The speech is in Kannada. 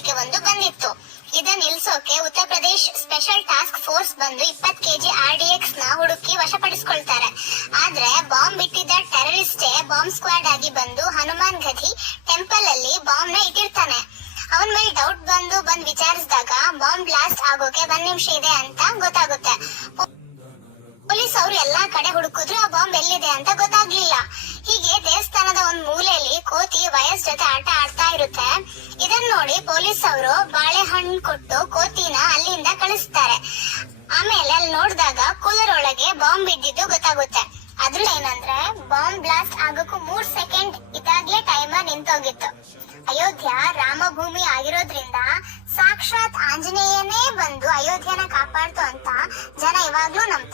ಪತ್ರಿಕೆ ಒಂದು ಬಂದಿತ್ತು. ಇದನ್ನ ನಿಲ್ಸೋಕೆ Uttar Pradesh special task force ಬಂದು 20 ಕೆಜಿ RDX ನ ಹುಡುಕಿ ವಶಪಡಿಸಿಕೊಳ್ತಾರೆ. ಆದ್ರೆ ಬಾಂಬ್ ಬಿಟ್ಟಿದ್ದ ಟೆರರಿಸ್ಟೇ ಬಾಂಬ್ ಸ್ಕ್ವಾಡ್ ಆಗಿ ಬಂದು ಹನುಮಾನ್ ಗಧಿ ಟೆಂಪಲ್ ಅಲ್ಲಿ ಬಾಂಬ್ ನ ಇಟ್ಟಿರ್ತಾನೆ. ಅವನ್ ಮೇಲೆ ಡೌಟ್ ಬಂದು ವಿಚಾರಿಸಿದಾಗ ಬಾಂಬ್ ಬ್ಲಾಸ್ಟ್ ಆಗೋಕೆ 1 ನಿಮಿಷ ಇದೆ ಅಂತ ಗೊತ್ತಾಗುತ್ತೆ. ಪೊಲೀಸ್ ಅವರು ಎಲ್ಲಾ ಕಡೆ ಹುಡುಕಿದ್ರು ಆ ಬಾಂಬ್ ಎಲ್ಲಿದೆ ಅಂತ ಗೊತ್ತಾಗ್ಲಿಲ್ಲ. ಹೀಗೆ ದೇವಸ್ಥಾನದ ಒಂದ್ ಮೂಲೆಯಲ್ಲಿ ಕೋತಿ ವಯಸ್ ಜೊತೆ ಆಟ ಆಡ್ತಾ ಇರುತ್ತೆ. ಇದನ್ನ ನೋಡಿ ಪೊಲೀಸ್ ಅವರು ಬಾಳೆಹಣ್ಣು ಕೊಟ್ಟು ಕೋತಿನ ಅಲ್ಲಿಂದ ಕಳಿಸ್ತಾರೆ. ಆಮೇಲೆ ಅಲ್ಲಿ ನೋಡಿದಾಗ ಕೂಲರ್ ಒಳಗೆ ಬಾಂಬ್ ಬಿದ್ದಿದ್ದು ಗೊತ್ತಾಗುತ್ತೆ. ಅದ್ರ ಏನಂದ್ರೆ ಬಾಂಬ್ ಬ್ಲಾಸ್ಟ್ ಆಗೋಕು 3 ಸೆಕೆಂಡ್ ಇದಾಗ್ಲೇ ಟೈಮರ್ ನಿಂತೋಗಿತ್ತು. ಅಯೋಧ್ಯ ರಾಮಭೂಮಿ ಆಗಿರೋದ್ರಿಂದ ಸಾಕ್ಷಾತ್ ಆಂಜನೇಯನೇ ಬಂದು ಅಯೋಧ್ಯನ ಕಾಪಾಡ್ತು ಅಂತ ಜನ ಇವಾಗ್ಲೂ ನಂಬ್ತಾರೆ.